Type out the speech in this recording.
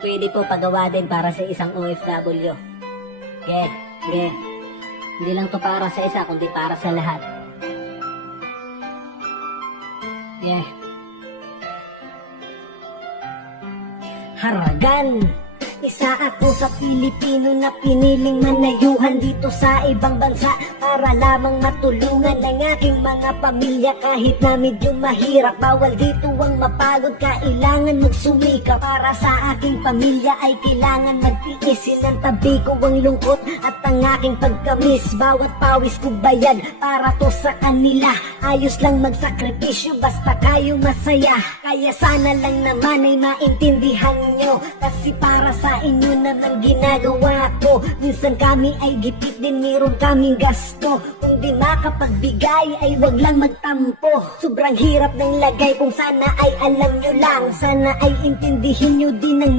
pwede po pagawa din para sa isang OFW. Ge. Hindi lang to para sa isa, kundi para sa lahat. Haragan, isa ako sa Pilipino na piniling manayuhan dito sa ibang bansa para lamang matulungan ang aking mga pamilya kahit na medyo mahirap. Bawal dito ang mapagod, kailangan magsumika para sa aking pamilya ay kailangan magtiis. Sinantabi ko ang lungkot at ang aking pagkamis, bawat pawis ko bayad para to sa kanila. Ayos lang magsakripisyo basta kayo masaya, kaya sana lang naman ay maintindihan nyo, kasi para sa inyo naman ginagawa ko. Minsan kami ay gipit din, meron kaming gasto. Kung di makapagbigay ay wag lang magtampo. Sobrang hirap ng lagay, kung sana ay alam nyo lang. Sana ay intindihin nyo din ang